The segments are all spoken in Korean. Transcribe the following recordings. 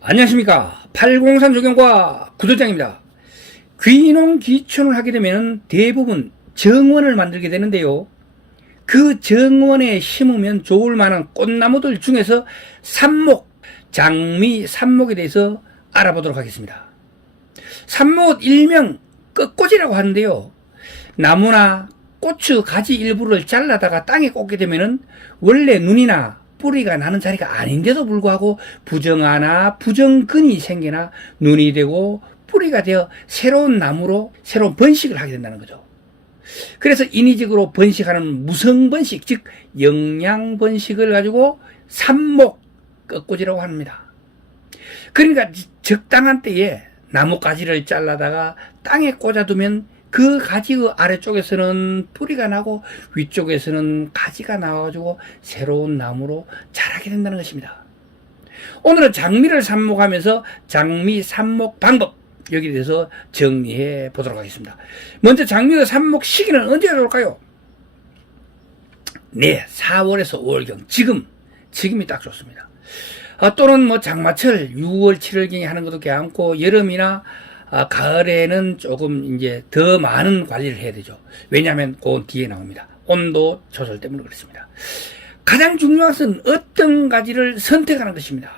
안녕하십니까. 803 조경과 구조장입니다. 귀농 귀촌을 하게 되면 대부분 정원을 만들게 되는데요. 그 정원에 심으면 좋을 만한 꽃나무들 중에서 삽목, 장미 삽목에 대해서 알아보도록 하겠습니다. 삽목은 일명 끝꽂이라고 하는데요. 나무나 고추 가지 일부를 잘라다가 땅에 꽂게 되면 원래 눈이나 뿌리가 나는 자리가 아닌데도 불구하고 부정하나 부정근이 생겨나 눈이 되고 뿌리가 되어 새로운 나무로 새로운 번식을 하게 된다는 거죠. 그래서 인위적으로 번식하는 무성번식, 즉 영양번식을 가지고 삽목 끝꽂이라고 합니다. 그러니까 적당한 때에 나뭇가지를 잘라다가 땅에 꽂아두면 그 가지 아래쪽에서는 뿌리가 나고 위쪽에서는 가지가 나와가지고 새로운 나무로 자라게 된다는 것입니다. 오늘은 장미를 삽목하면서 장미 삽목 방법 여기에 대해서 정리해 보도록 하겠습니다. 먼저 장미의 삽목 시기는 언제가 좋을까요? 네, 4월에서 5월경 지금이 딱 좋습니다. 또는 뭐 장마철 6월 7월경에 하는 것도 괜찮고 여름이나 가을에는 조금 이제 더 많은 관리를 해야 되죠. 왜냐하면 그건 뒤에 나옵니다. 온도 조절 때문에 그렇습니다. 가장 중요한 것은 어떤 가지를 선택하는 것입니다.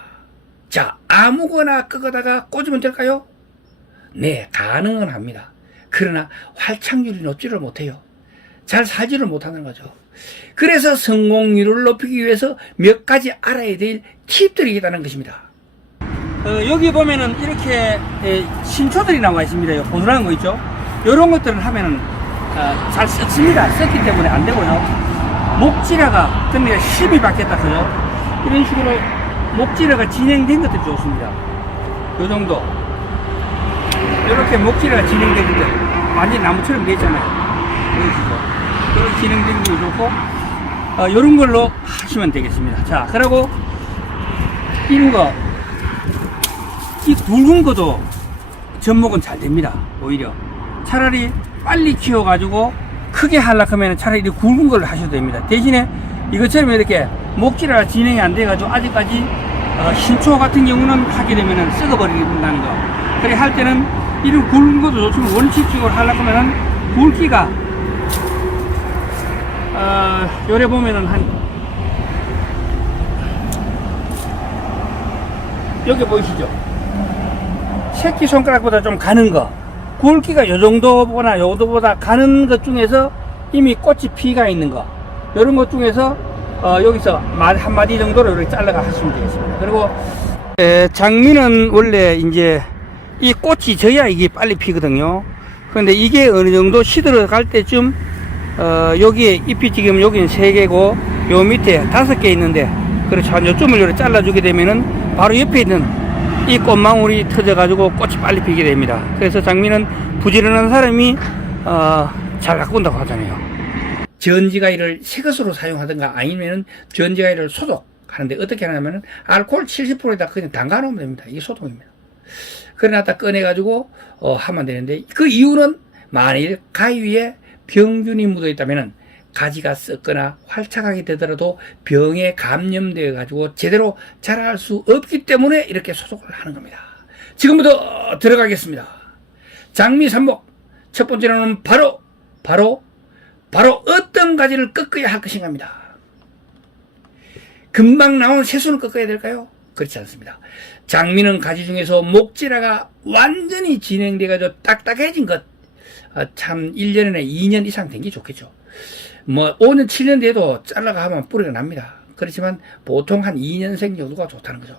자, 아무거나 끄거다가 꽂으면 될까요? 네, 가능은 합니다. 그러나 활착률이 높지를 못해요. 잘 살지를 못하는 거죠. 그래서 성공률을 높이기 위해서 몇 가지 알아야 될 팁들이 있다는 것입니다. 여기 보면은 이렇게 신초들이 나와 있습니다. 보드라는 거 있죠. 이런 것들은 하면은 잘 썩습니다. 썩기 때문에 안 되고요. 목질화가 그러니까 10이 받겠다서요. 이런 식으로 목질화가 진행된 것들이 좋습니다. 요 정도. 이렇게 목질화가 진행된 것들 완전 나무처럼 되잖아요. 보이시죠? 이렇게 진행된 것도 좋고 이런 걸로 하시면 되겠습니다. 자, 그리고 이런 거 이 굵은 것도 접목은 잘 됩니다. 오히려 차라리 빨리 키워가지고 크게 하려고 하면 차라리 굵은 걸 하셔도 됩니다. 대신에 이것처럼 이렇게 목질화가 진행이 안 돼가지고 아직까지 신초 같은 경우는 하게 되면 썩어버린다는 거. 그래 할 때는 이런 굵은 것도 좋지만 원칙적으로 하려고 하면은 굵기가 요래 보면은 여기 보이시죠? 새끼손가락보다 좀 가는 거, 굵기가 요 정도보다 요 정도보다 가는 것 중에서 이미 꽃이 피가 있는 거, 이런 것 중에서 여기서 한 마디 정도로 이렇게 잘라가 하시면 되겠습니다. 그리고 장미는 원래 이제 이 꽃이 져야 이게 빨리 피거든요. 그런데 이게 어느 정도 시들어 갈 때쯤 여기에 잎이 지금 여기는 3개고 요 밑에 5개 있는데 그렇죠. 한 요쯤을 이렇게 잘라주게 되면은 바로 옆에 있는 이 꽃망울이 터져가지고 꽃이 빨리 피게 됩니다. 그래서 장미는 부지런한 사람이 잘 가꾼다고 하잖아요. 전지가위를 새 것으로 사용하든가 아니면은 전지가위를 소독하는데 어떻게 하냐면은 알코올 70%에다 그냥 담가 놓으면 됩니다. 이게 소독입니다. 그러나 꺼내가지고 하면 되는데 그 이유는 만일 가위 위에 병균이 묻어 있다면은 가지가 썩거나 활착하게 되더라도 병에 감염되어 가지고 제대로 자랄 수 없기 때문에 이렇게 소독을 하는 겁니다. 지금부터 들어가겠습니다. 장미 삽목 첫 번째로는 바로 어떤 가지를 꺾어야 할 것인가입니다. 금방 나온 새순을 꺾어야 될까요? 그렇지 않습니다. 장미는 가지 중에서 목질화가 완전히 진행돼 가지고 딱딱해진 것 참 1년이나 2년 이상 된 게 좋겠죠. 뭐 5년 7년 돼도 잘라가 하면 뿌리가 납니다. 그렇지만 보통 한 2년생 정도가 좋다는 거죠.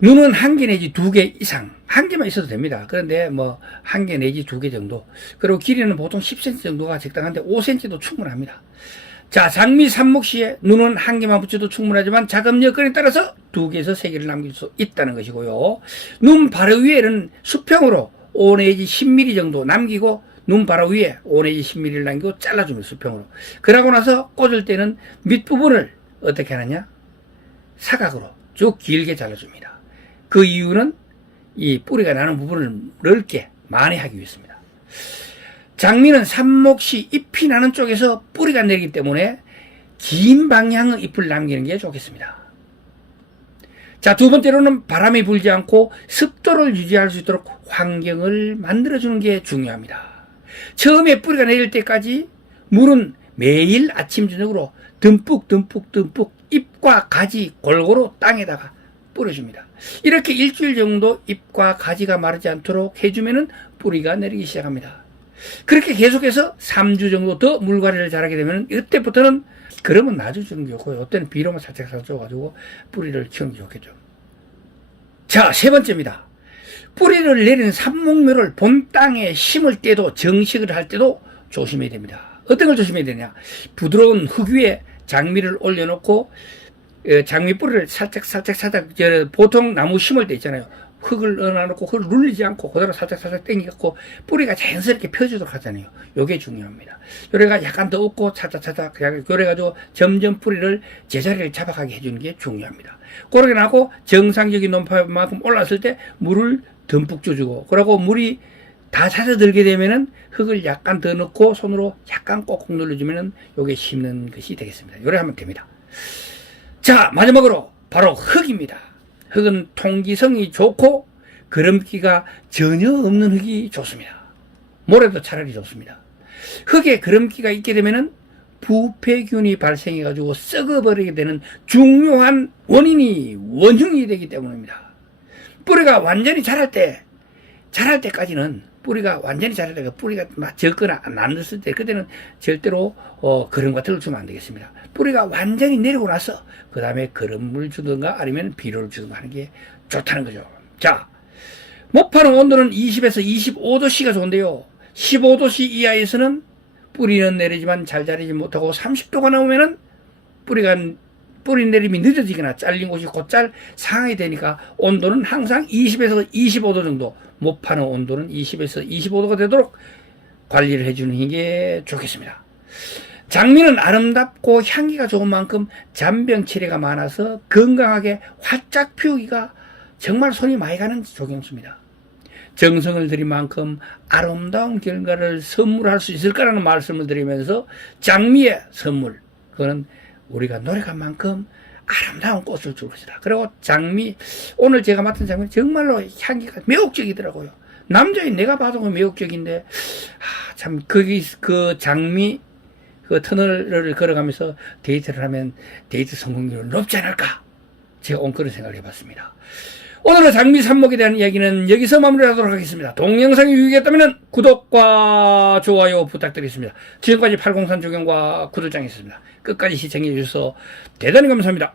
눈은 1개 내지 2개 이상, 1개만 있어도 됩니다. 그런데 뭐 1개 내지 2개 정도. 그리고 길이는 보통 10cm 정도가 적당한데 5cm도 충분합니다. 자, 장미 삽목 시에 눈은 1개만 붙여도 충분하지만 작업 여건에 따라서 2개에서 3개를 남길 수 있다는 것이고요. 눈 바로 위에는 수평으로 5 내지 10mm 정도 남기고 눈 바로 위에 5 내지 10mm를 남기고 잘라주면 수평으로. 그러고 나서 꽂을 때는 밑부분을 어떻게 하느냐? 사각으로 쭉 길게 잘라줍니다. 그 이유는 이 뿌리가 나는 부분을 넓게 많이 하기 위해서입니다. 장미는 삽목시 잎이 나는 쪽에서 뿌리가 내리기 때문에 긴 방향의 잎을 남기는 게 좋겠습니다. 자, 두 번째로는 바람이 불지 않고 습도를 유지할 수 있도록 환경을 만들어주는 게 중요합니다. 처음에 뿌리가 내릴 때까지 물은 매일 아침 저녁으로 듬뿍 잎과 가지 골고루 땅에다가 뿌려줍니다. 이렇게 일주일 정도 잎과 가지가 마르지 않도록 해주면은 뿌리가 내리기 시작합니다. 그렇게 계속해서 3주 정도 더 물관리를 잘하게 되면 이때부터는 그러면 놔주는 게 좋고요. 이때는 비료만 살짝 줘가지고 뿌리를 키우는 게 좋겠죠. 자, 세 번째입니다. 뿌리를 내리는 삽목묘를 본 땅에 심을 때도 정식을 할 때도 조심해야 됩니다. 어떤 걸 조심해야 되냐? 부드러운 흙 위에 장미를 올려놓고 장미 뿌리를 살짝 보통 나무 심을 때 있잖아요. 흙을 넣어놓고 흙을 눌리지 않고 그대로 살짝 당겨갖고 뿌리가 자연스럽게 펴지도록 하잖아요. 요게 중요합니다. 요래가 약간 더 없고 차차차차 그래가지고 점점 뿌리를 제자리를 잡아가게 해주는 게 중요합니다. 그렇게 나고 정상적인 논파만큼 올랐을 때 물을 듬뿍 줘주고 그러고 물이 다 찾아들게 되면은 흙을 약간 더 넣고 손으로 약간 꼭꼭 눌러주면은 요게 심는 것이 되겠습니다. 요래 하면 됩니다. 자, 마지막으로 바로 흙입니다. 흙은 통기성이 좋고 그름기가 전혀 없는 흙이 좋습니다. 모래도 차라리 좋습니다. 흙에 그름기가 있게 되면은 부패균이 발생해가지고 썩어버리게 되는 중요한 원흉이 되기 때문입니다. 뿌리가 완전히 자랄 때까지는 뿌리가 완전히 자랄 때가 뿌리가 적거나 안 넣었을 때 그때는 절대로 그름 같은 걸 주면 안 되겠습니다. 뿌리가 완전히 내리고 나서 그 다음에 그름을 주든가 아니면 비료를 주든가 하는 게 좋다는 거죠. 자, 목파는 온도는 20에서 25도씨가 좋은데요. 15도씨 이하에서는 뿌리는 내리지만 잘 자라지 못하고 30도가 넘으면은 뿌리 내림이 늦어지거나 잘린 곳이 곧잘 상하게 되니까 온도는 항상 20에서 25도 정도, 못 파는 온도는 20에서 25도가 되도록 관리를 해주는 게 좋겠습니다. 장미는 아름답고 향기가 좋은 만큼 잔병치레가 많아서 건강하게 활짝 피우기가 정말 손이 많이 가는 조경수입니다. 정성을 들인 만큼 아름다운 결과를 선물할 수 있을까라는 말씀을 드리면서 장미의 선물, 그거는 우리가 노력한 만큼 아름다운 꽃을 줄 것이다. 그리고 장미, 오늘 제가 맡은 장미 정말로 향기가 매혹적이더라고요. 남자인 내가 봐도 매혹적인데, 참, 그 장미, 그 터널을 걸어가면서 데이트를 하면 데이트 성공률은 높지 않을까? 제가 온 그런 생각을 해봤습니다. 오늘은 장미 삽목에 대한 이야기는 여기서 마무리하도록 하겠습니다. 동영상이 유익했다면 구독과 좋아요 부탁드리겠습니다. 지금까지 803 조경과 구도장이었습니다. 끝까지 시청해 주셔서 대단히 감사합니다.